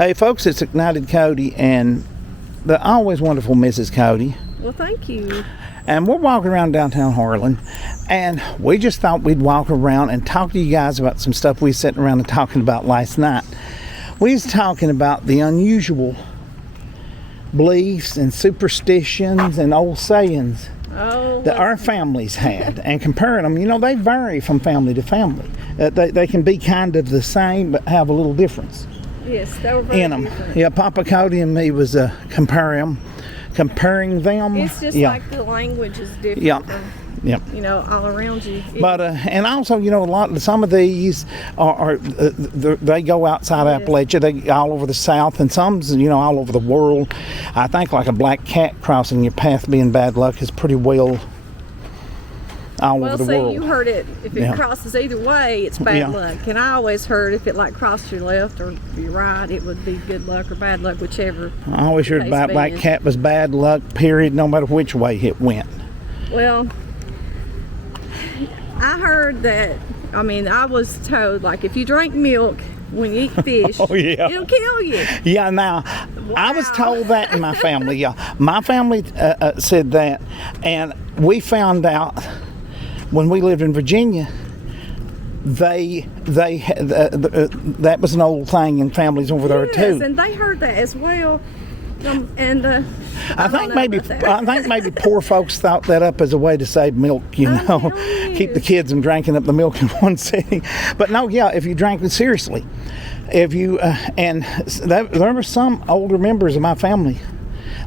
Hey folks, it's Ignited Coyote and the always wonderful Mrs. Coyote. Well, thank you. And we're walking around downtown Harlan, and we just thought we'd walk around and talk to you guys about some stuff we was sitting around and talking about last night. We was talking about the unusual beliefs and superstitions and old sayings that our families had, and comparing them. You know, they vary from family to family. They can be kind of the same but have a little difference. Yes, they were very in them. different. Yeah, Papa Coyote and me was comparing them. It's just like the language is different. Yeah. From, Yep. you know, all around you. But and also, you know, some of these are they go outside Appalachia, they all over the South, and some's, you know, all over the world. I think like a black cat crossing your path being bad luck is pretty well all over the world. Well, see, you heard it. If it crosses either way, it's bad luck. And I always heard if it like crossed your left or your right, it would be good luck or bad luck, whichever. I always heard about black cat was bad luck, period, no matter which way it went. Well, I heard that, I was told, like, if you drink milk when you eat fish, it'll kill you. Yeah, now, I was told that in my family, My family said that, and we found out when we lived in Virginia, that was an old thing in families over there, too. Yes, and they heard that as well. I think maybe poor folks thought that up as a way to save milk, you know, keep the kids from drinking up the milk in one sitting. But no, if you drank it seriously, there were some older members of my family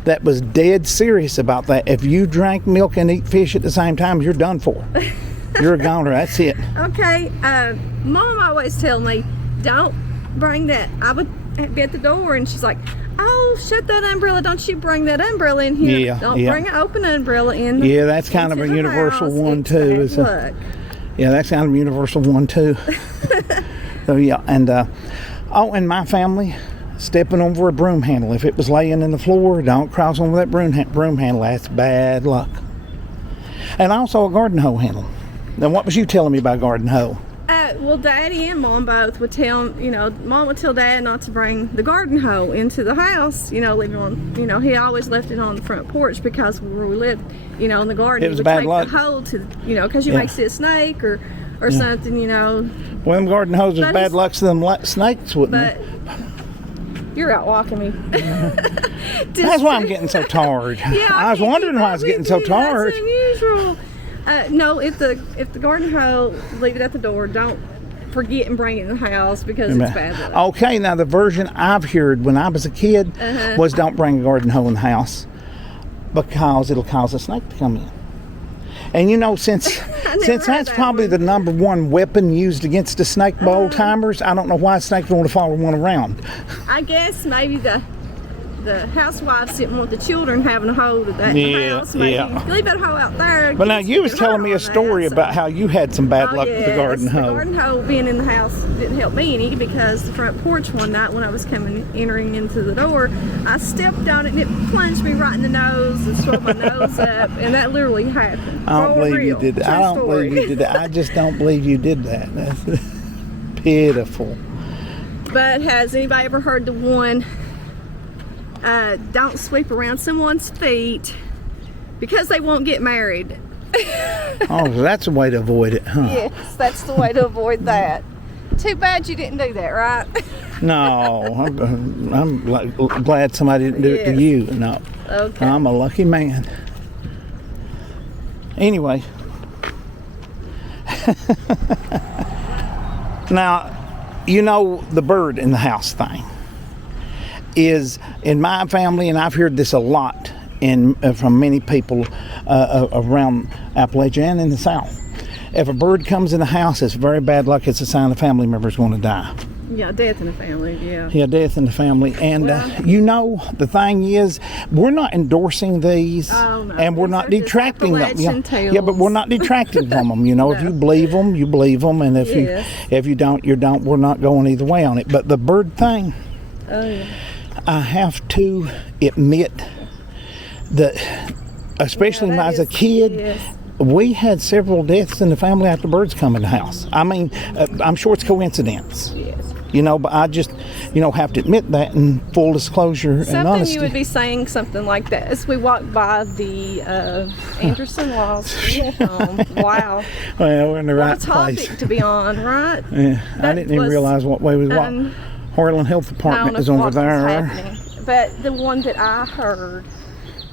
that was dead serious about that. If you drank milk and eat fish at the same time, you're done for. You're a goner. That's it. Okay, Mom always tell me, don't bring that. I would be at the door and she's like, oh, shut that umbrella. Don't you bring that umbrella in here. Don't bring an open umbrella in. Yeah, that's kind of a universal one, too. Yeah, that's kind of a universal one, too. So, and in my family, stepping over a broom handle. If it was laying in the floor, don't cross over that broom handle. That's bad luck. And also a garden hoe handle. Now, what was you telling me about garden hoe? Well, Daddy and Mom both would Mom would tell Dad not to bring the garden hoe into the house, leave it on, he always left it on the front porch because where we lived, in the garden, it was would bad take luck. the hoe to, because you might see a snake or something, Well, them garden hoes was bad luck to them snakes, wouldn't it? You're out walking me. That's why I'm getting so tired. I was wondering why I was getting so tired. That's unusual. No, if the garden hoe, leave it at the door. Don't forget and bring it in the house because it's bad luck. Okay, now the version I've heard when I was a kid was don't bring a garden hoe in the house because it'll cause a snake to come in. And since that's probably the number one weapon used against a snake by old timers, I don't know why snakes want to follow one around. I guess maybe the housewives didn't want the children having a hold of that house. Maybe leave that hoe out there. But now you was telling me a story about how you had some bad luck with the garden hoe. The garden hoe being in the house didn't help me any because the front porch one night when I was entering into the door, I stepped on it and it plunged me right in the nose and swelled my nose up, and that literally happened. I don't believe you did that. I don't believe you did that. I just don't believe you did that. That's pitiful. But has anybody ever heard the one? Don't sweep around someone's feet because they won't get married. Oh, so that's a way to avoid it, huh? Yes, that's the way to avoid that. Too bad you didn't do that, right? No, I'm glad somebody didn't do it to you. No, okay. I'm a lucky man. Anyway, now, the bird in the house thing is in my family, and I've heard this a lot from many people around Appalachia and in the South. If a bird comes in the house, it's very bad luck. It's a sign the family member's going to die. Yeah, death in the family, yeah. Yeah, death in the family. And, the thing is, we're not endorsing these, and we're not detracting them. Yeah, but we're not detracting from them. If you believe them, you believe them. And if you don't, you don't. We're not going either way on it. But the bird thing, I have to admit that, especially when I was a kid, we had several deaths in the family after birds come in the house. I'm sure it's coincidence. Yes. But I just, have to admit that in full disclosure and Something honesty. you would be saying something like that as we walked by the Anderson Laws home. Wow. Well, we're in the right What a topic place. to be on, right? Yeah, I That didn't even was, realize what way we was walking. Harlan Health Department is over there. But the one that I heard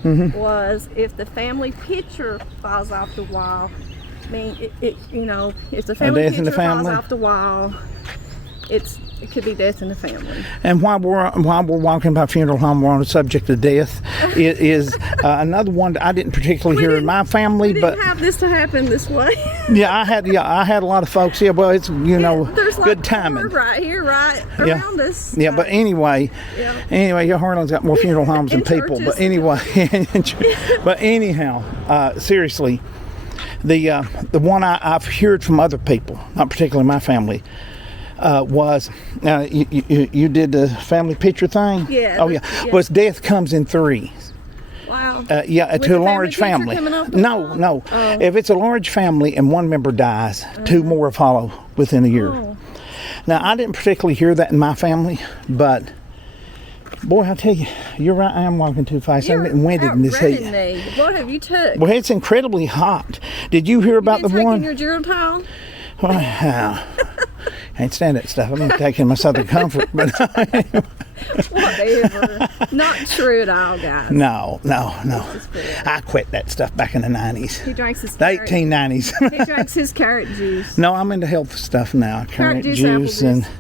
was if the family picture falls off the wall, I mean, if the family death in picture the family? falls off the wall, it could be death in the family. And while we're walking by funeral home, we're on the subject of death. It is another one that I didn't particularly hear in my family, We but didn't have this to happen this way. I had a lot of folks. Yeah, well, it's There's like good timing. four right here, right Yeah. around us. Yeah, but anyway, Harlan's got more funeral homes than And people. churches. But anyway, but anyhow, seriously, the one I've heard from other people, not particularly my family, was you did the family picture thing. Yeah. Oh yeah. Was death comes in threes. Wow. To With a the large family family. picture coming off the No. wall? Oh. If it's a large family and one member dies, two more follow within a year. Oh. Now, I didn't particularly hear that in my family, but boy, I tell you, you're right. I am walking too fast. I'm getting winded in this heat. outrunning me. What have you took? Well, it's incredibly hot. Did you hear about you the taking one? your Geritol? I ain't stand that stuff. I'm taking my Southern Comfort, but Whatever. Not true at all, guys. no. I quit that stuff back in the 90s, He drinks his the carrot. 1890s. He drinks his carrot juice. No, I'm into health stuff now. Carrot juice, juice, apple and juice.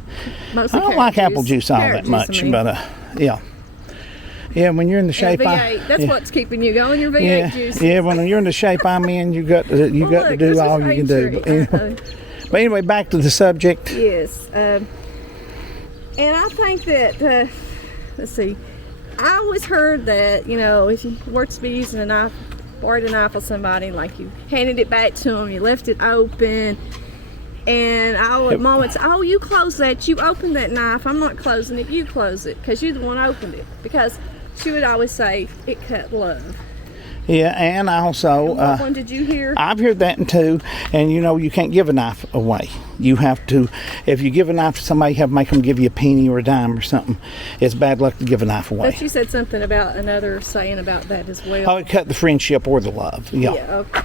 Mostly I don't carrot like apple juice all Carrot that juice, much, I mean. but yeah. When you're in the Yeah, shape, V8. That's what's keeping you going. Your V8 yeah, juice. yeah. When you're in the shape I'm in, you got to do all you can do. But anyway, back to the subject. Yes. And I think that, let's see, I always heard that, if you were to be using a knife, borrowed a knife of somebody, like you handed it back to them, you left it open, and Mom would say, oh, you close that, you opened that knife, I'm not closing it, you close it, because you're the one who opened it. Because she would always say, it cut love. Yeah, and also, What one did you hear? I've heard that too. And you can't give a knife away. You have to, if you give a knife to somebody, you have to make them give you a penny or a dime or something. It's bad luck to give a knife away. But you said something about another saying about that as well. Oh, it cut the friendship or the love. Yeah. Yeah, okay.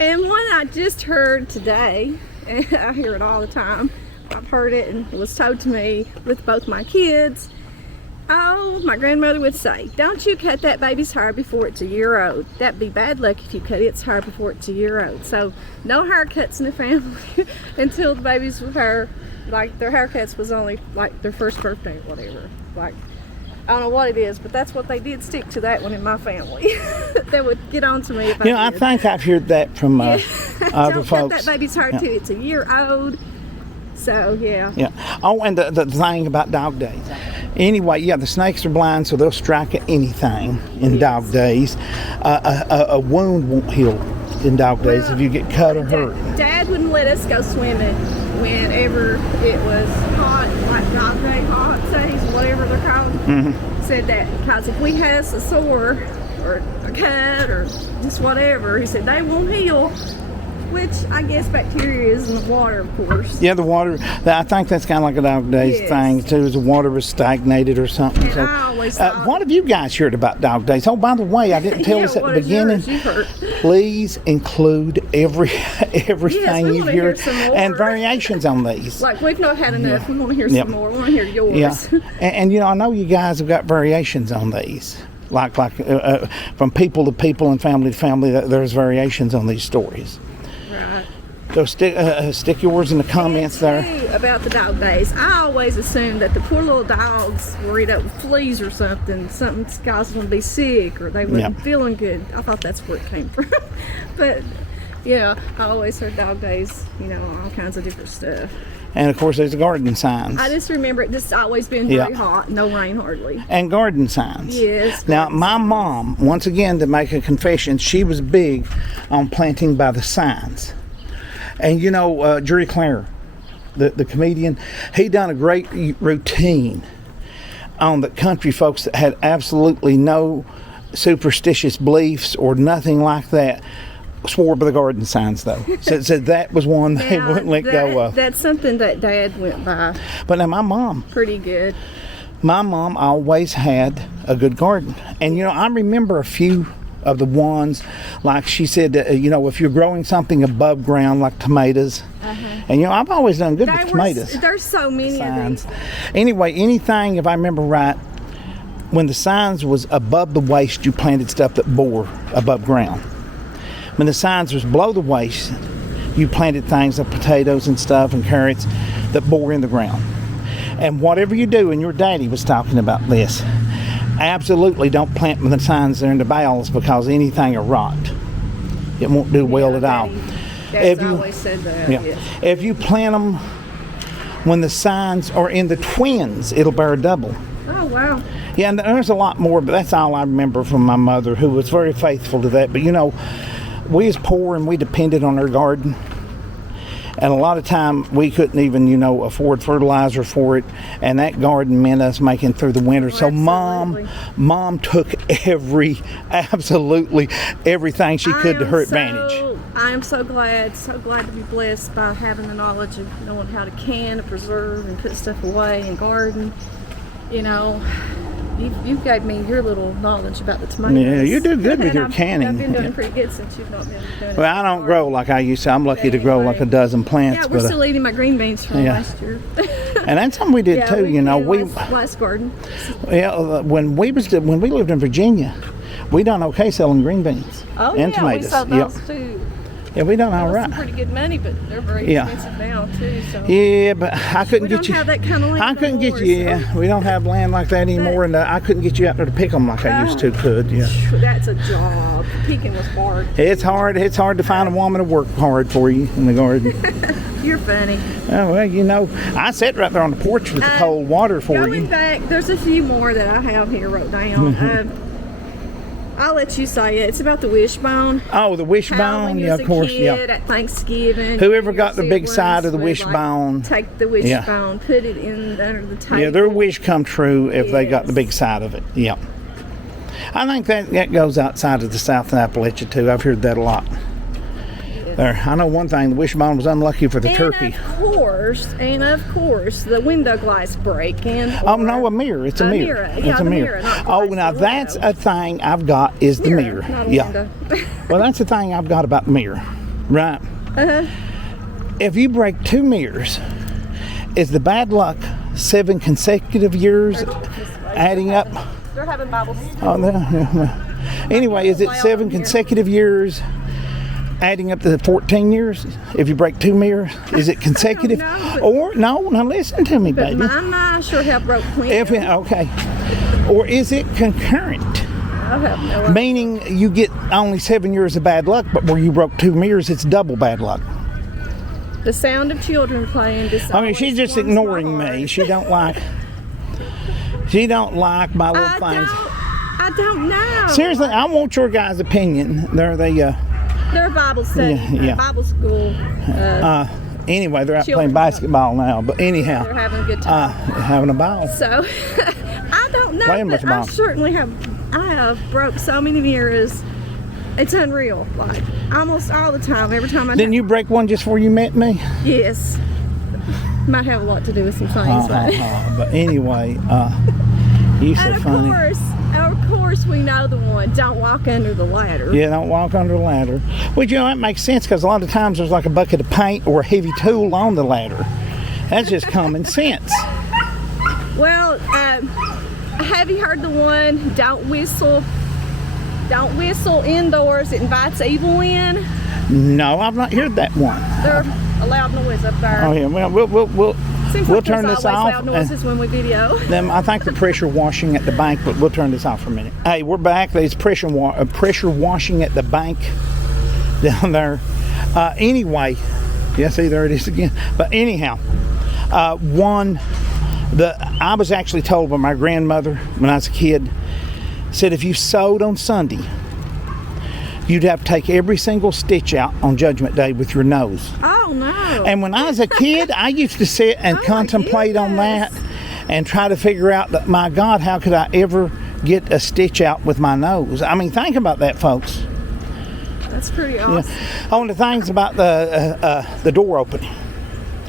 And one I just heard today, and I hear it all the time. I've heard it and it was told to me with both my kids. Oh, my grandmother would say, don't you cut that baby's hair before it's a year old. That'd be bad luck if you cut its hair before it's a year old. So no haircuts in the family until the baby's hair, like their haircuts was only like their first birthday or whatever. Like, I don't know what it is, but that's what they did, stick to that one in my family. They would get on to me if I I did. think I've heard that from other Don't folks. cut that baby's hair till it's a year old. So, yeah. Yeah. Oh, and the thing about dog days. Anyway, the snakes are blind, so they'll strike at anything in dog days. A wound won't heal in dog days if you get cut or hurt. Dad wouldn't let us go swimming whenever it was hot, like dog day hot days, whatever they're called. Said that because if we had us a sore or a cut or just whatever, he said they won't heal. Which I guess bacteria is in the water, of course. Yeah, the water. I think that's kind of like a dog days Yes. thing too. Is the water was stagnated or something? And So, I always thought, what have you guys heard about dog days? Oh, by the way, I didn't tell us at what the is yours? beginning. You've heard. Please include everything we you've wanna hear heard some more. and variations on these. Like, we've not had enough. We want to hear Yep. some more. We want to hear yours. Yeah, and I know you guys have got variations on these. Like from people to people and family to family, there's variations on these stories. Right. So stick yours in the comments there. Too, about the dog days, I always assumed that the poor little dogs were eat up with fleas or something's causing them to be sick or they wasn't Yep. feeling good. I thought that's where it came from. But I always heard dog days, all kinds of different stuff. And of course, there's the garden signs. I just remember it just always been very hot, no rain hardly. And garden signs. Yes. Now, my mom, once again, to make a confession, she was big on planting by the signs. And Jerry Clare, the comedian, he done a great routine on the country folks that had absolutely no superstitious beliefs or nothing like that, swore by the garden signs, though. Said that was one they Now, wouldn't let go of. That's something that Dad went by But now my mom pretty good. always had a good garden. And, I remember a few of the ones, like she said, if you're growing something above ground, like tomatoes. And, I've always done good with tomatoes. There's so many Signs. of these. Anyway, anything, if I remember right, when the signs was above the waist, you planted stuff that bore above ground. When the signs was below the waist, you planted things like potatoes and stuff and carrots that bore in the ground. And whatever you do, and your daddy was talking about this, absolutely don't plant when the signs are in the bales, because anything will rot. It won't do well at all. Dad's always said that. Yeah. Yes. If you plant them when the signs are in the twins, it'll bear double. Oh, wow. Yeah, and there's a lot more, but that's all I remember from my mother, who was very faithful to that. But we was poor and we depended on her garden. And a lot of time we couldn't even, afford fertilizer for it. And that garden meant us making through the winter. So mom took absolutely everything she could to her advantage. I am so glad to be blessed by having the knowledge of knowing how to can and preserve and put stuff away and garden. You gave me your little knowledge about the tomatoes. Yeah, you do good with your canning. I've been doing pretty good since you've not been doing it. Well, I don't grow like I used to. I'm lucky to grow like a dozen plants. Yeah, we're still eating my green beans from last year. And that's something we did too. Last garden. Yeah, when we lived in Virginia, we done okay selling green beans and tomatoes. We sold those too. Yeah, we done all right. Some pretty good money, but they're very expensive now too. So. Yeah, but I couldn't get you. We don't have that kind of land. I couldn't get you. Yeah, we don't have land like that anymore, and I couldn't get you out there to pick them like I used to. Yeah. That's a job. Picking was hard. It's hard. It's hard to find a woman to work hard for you in the garden. You're funny. Oh well, I sat right there on the porch with the cold water for you. Going back, there's a few more that I have here wrote down. I'll let you say it. It's about the wishbone. Oh, the wishbone, of course, at Thanksgiving. Whoever got the big side of the wishbone. Take the wishbone, put it in under the table. Yeah, their wish come true if they got the big side of it. Yeah. I think that goes outside of the South and Appalachia too. I've heard that a lot. There, I know one thing, the wishbone was unlucky for the turkey. And of course, the window glass break. Oh, no, a mirror. It's a mirror. It's a mirror. Oh, now that's a thing I've got is the mirror. Yeah. Well, that's the thing I've got about the mirror. Right. If you break 2 mirrors, is the bad luck 7 consecutive years adding up? They're having Bible study. Oh, no. Anyway, is it 7 consecutive years adding up to 14 years? If you break 2 mirrors, is it consecutive? Or now listen to me, baby. I sure have broke plenty. Okay. Or is it concurrent? I have no idea. Meaning you get only 7 years of bad luck, but where you broke 2 mirrors, it's double bad luck. The sound of children playing. She's just ignoring me. She don't like my little things. I don't know. Seriously, I want your guys' opinion. They're a Bible study, Bible school. Anyway, they're out playing basketball now. But anyhow, they're having a good time. Having a ball. So I don't know. But I certainly have. I have broke so many mirrors. It's unreal. Like almost all the time. Every time I. Didn't you break one just before you met me? Yes. Might have a lot to do with some things. But anyway, you so funny. Of course, we know the one. Don't walk under the ladder. Yeah, don't walk under the ladder. Well, that makes sense because a lot of times there's like a bucket of paint or a heavy tool on the ladder. That's just common sense. Well, have you heard the one? Don't whistle indoors. It invites evil in. No, I've not heard that one. They're a loud noise up there. Oh yeah, well we'll turn this off. Loud noises when we video. Then I think the pressure washing at the bank, but we'll turn this off for a minute. Hey, we're back. There's pressure washing at the bank down there. Anyway, see, there it is again. But anyhow, I was actually told by my grandmother when I was a kid, said if you sewed on Sunday, you'd have to take every single stitch out on Judgment Day with your nose. Oh, no. And when I was a kid, I used to sit and contemplate on that and try to figure out that, my God, how could I ever get a stitch out with my nose? I mean, think about that, folks. That's pretty awesome. Yeah. On the things about the door opening.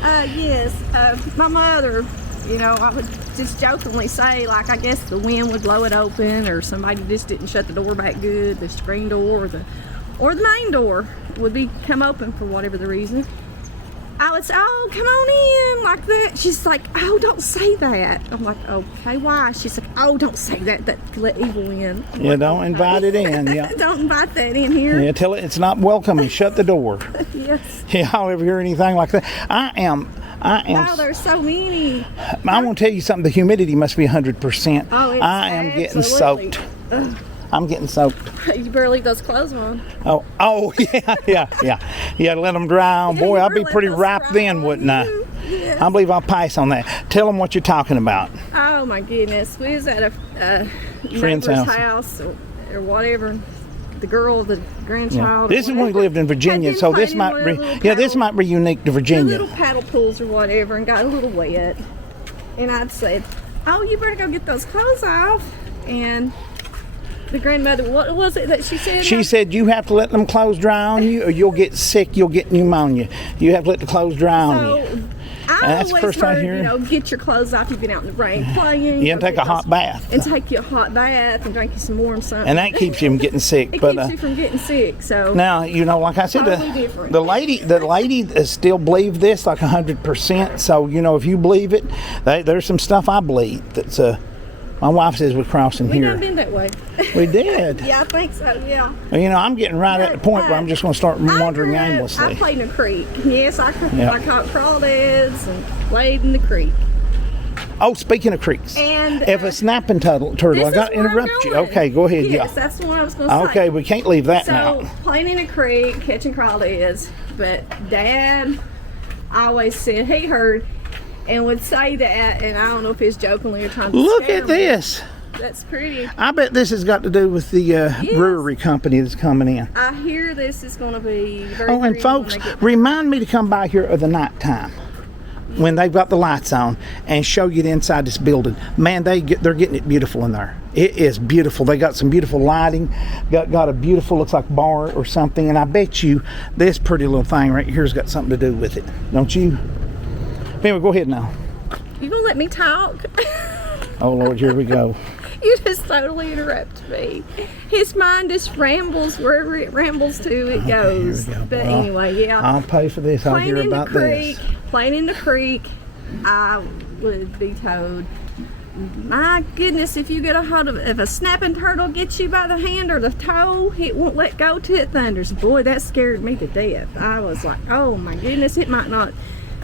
Yes. My mother, I would just jokingly say, like, I guess the wind would blow it open, or somebody just didn't shut the door back good, the screen door or the main door would come open for whatever the reason. I would say, oh, come on in, like that. She's like, oh, don't say that. I'm like, okay, why? She's like, oh, don't say that could let evil in. Yeah, don't invite it in. Yeah. Don't invite that in here. Yeah, tell it it's not welcome and shut the door. Yes. Yeah, I'll ever hear anything like that. I am. Oh, there's so many. I want to tell you something. The humidity must be 100%. Oh, it's I am getting absolutely soaked. I'm getting soaked. You better leave those clothes on. Oh, yeah. Let them dry on. Boy, I'd be pretty ripe then, wouldn't I? Yes. I believe I'll pass on that. Tell them what you're talking about. Oh my goodness, we was at a Friend's neighbor's house. or whatever. The girl, the grandchild. This is when we lived in Virginia, so this might be unique to The Virginia. little paddle pools or whatever, and got a little wet. And I'd said, "Oh, you better go get those clothes off." And the grandmother, what was it that she said? She said, you have to let them clothes dry on you or you'll get sick, you'll get pneumonia. You have to let the clothes dry on you. I That's the always first time I heard, hear. get your clothes off. You've been out in the rain playing. You can take a hot bath. And take you a hot bath and drink you some warm something. And that keeps you from getting sick. It but keeps you from getting sick. So now, like I said, totally different. the lady still believe this like 100%. So, if you believe it, there's some stuff I believe that's my wife says we're crossing we here. done been that way. We did. Yeah, I think so, yeah. I'm getting right at the point where I'm just going to start wandering aimlessly. I played in a creek. Yes, I caught crawdads and played in the creek. Oh, speaking of creeks. And if a snapping turtle, I got to interrupt you. Okay, go ahead. Yes, that's the one I was going to say. Okay, we can't leave that so, now. Playing in a creek, catching crawdads. But Dad always said he heard and would say that, and I don't know if he's jokingly or trying to Look scare at me. this. That's pretty. I bet this has got to do with the brewery company that's coming in. I hear this is going to be very and pretty folks, when they get remind me to come by here at the night time when they've got the lights on and show you the inside this building. Man, they're getting it beautiful in there. It is beautiful. They got some beautiful lighting, got a beautiful, looks like bar or something, and I bet you this pretty little thing right here's got something to do with it. Don't you? Anyway, go ahead now. You gonna let me talk? Oh Lord, here we go. You just totally interrupt me. His mind just rambles wherever it rambles to, it goes. Here we go. But anyway, yeah. I'll pay for this. I'll hear about this. Playing in the creek, I would be told, my goodness, if you get a hold of if a snapping turtle gets you by the hand or the toe, it won't let go till it thunders. Boy, that scared me to death. I was like, oh my goodness, it might not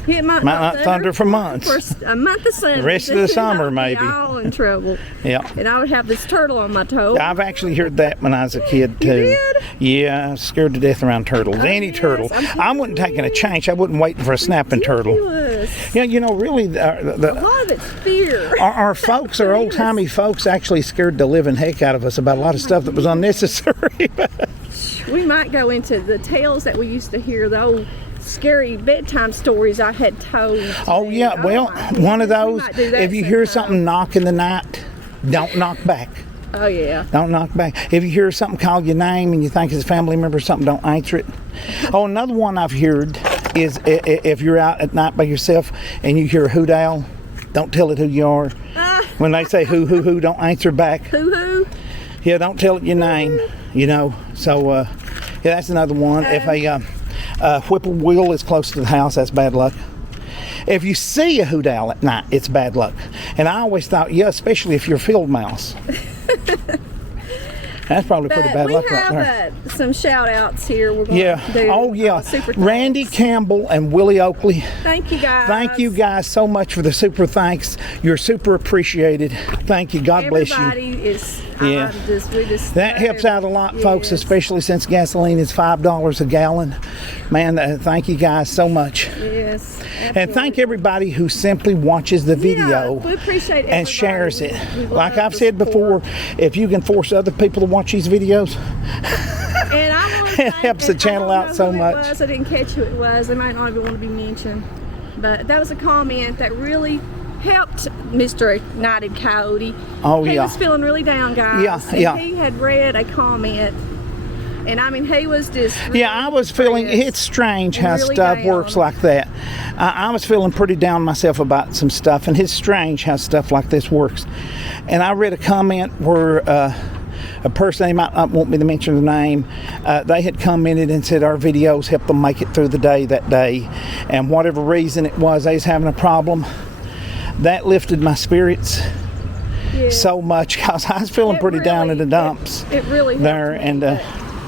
thunder for months. For a month of sun. The rest of the summer, maybe. All in trouble. Yeah. And I would have this turtle on my toe. I've actually heard that when I was a kid too. You did? Yeah, I was scared to death around turtles. Any yes, turtle. I wouldn't take a chance. I wouldn't wait for a snapping turtle. Ridiculous. Yeah, really, A lot of it's fear. our folks, our old timey folks, actually scared the living heck out of us about a lot of stuff that was unnecessary. We might go into the tales that we used to hear, the old scary bedtime stories I had told. Oh yeah, well, one of those. If you hear something knock in the night, don't knock back. Oh yeah. Don't knock back. If you hear something call your name and you think it's a family member or something, don't answer it. Oh, another one I've heard is if you're out at night by yourself and you hear a hoot owl, don't tell it who you are. When they say who, don't answer back. Who? Yeah, don't tell it your name. So yeah, that's another one. If a whippoorwill is close to the house, that's bad luck. If you see a hoot owl at night, it's bad luck. And I always thought, yeah, especially if you're a field mouse. That's probably pretty bad luck right there. We have some shout outs here. We're going to do. Oh, yeah. Super Randy thanks. Campbell and Willie Oakley. Thank you, guys. Thank you guys so much for the super thanks. You're super appreciated. Thank you. God bless you. Everybody is. Yeah. That helps out a lot, folks, Yes. especially since gasoline is $5 a gallon. Man, thank you guys so much. Yes. And thank everybody who simply watches the video we appreciate and shares it. We Like love I've the said before, support. if you can force other people to watch these videos, And I want to it helps the channel out so much. I didn't catch who it was. They might not even want to be mentioned. But that was a comment that really helped Mr. Ignited Coyote. Oh, He yeah. was feeling really down, guys. Yeah, And yeah. he had read a comment And I mean, he was just Yeah, I was feeling it's strange how really stuff down. works like that. I was feeling pretty down myself about some stuff, and it's strange how stuff like this works. And I read a comment where a person, they might not want me to mention the name, they had commented and said our videos helped them make it through the day that day, and whatever reason it was, they was having a problem. That lifted my spirits so much, because I was feeling pretty down in the dumps. It really there, helped me, and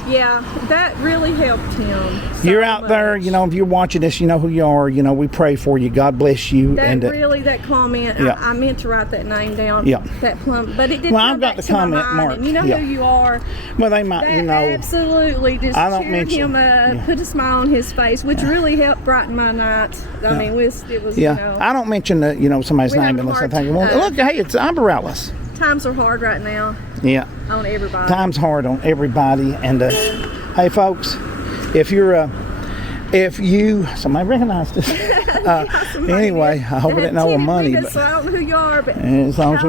yeah, that really helped him. So you're out there, much. you know, if you're watching this, you know who you are. You know, we pray for you. God bless you. That and really, that comment, yeah. I meant to write that name down. Yeah. That plum, but it didn't. Well, come I've got back the to my comment mind, marked. and you know Yeah. who you are. well, they might, That you know. absolutely just I don't cheered mention- him up, yeah. put a smile on his face, which really helped brighten my night. I mean, it was Yeah, you know, I don't mention the, you know, somebody's We're name having a unless I hard think, well, time. look, hey, it's umbrellas. times are hard right now Yeah, on everybody. time's hard on everybody. And hey, folks, if you're if you somebody recognized this. Anyway, I hope I didn't owe them money, but So I don't know who you are, but as long as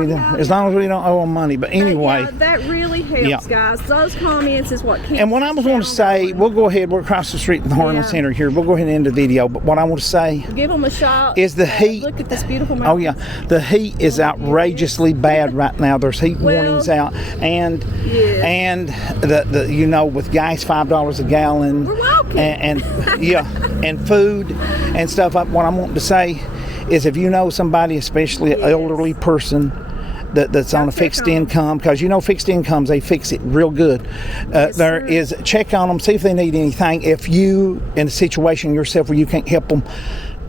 we don't owe them money. But anyway. yeah, that really helps, guys. Those comments is what keeps. And what I was going to say, we'll go ahead. We're across the street from the Harlan Center here. We'll go ahead and end the video. But what I want to say give them a shot. is the heat. Look at this beautiful mountain. Oh yeah, the heat is outrageously bad right now. There's heat warnings out, and the you know, with gas $5 a gallon, We're walking. and yeah, and food and stuff. What I'm wanting to say is, if you know somebody, especially an elderly person, that's on a fixed income, because you know fixed incomes, they fix it real good. Check on them, see if they need anything. If you in a situation yourself where you can't help them,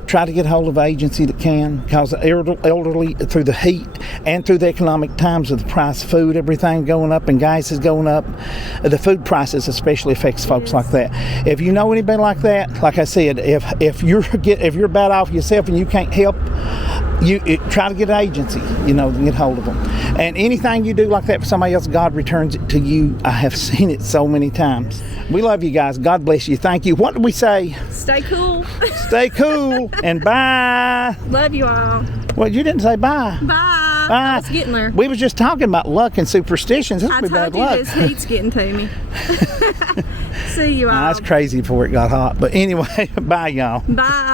try to get hold of an agency that can, because the elderly, through the heat and through the economic times of the price of food, everything going up and gas is going up, the food prices especially affects folks like that. If you know anybody like that, like I said, if you're bad off yourself and you can't help, try to get an agency, you know, to get hold of them. And anything you do like that for somebody else, God returns it to you. I have seen it so many times. We love you guys. God bless you. Thank you. What did we say? Stay cool. Stay cool and bye. Love you all. Well, you didn't say bye. Bye. Bye. I was getting there. We was just talking about luck and superstitions. This I would be bad told you luck. this heat's getting to me. See you all. That's crazy before it got hot. But anyway, bye, y'all. Bye.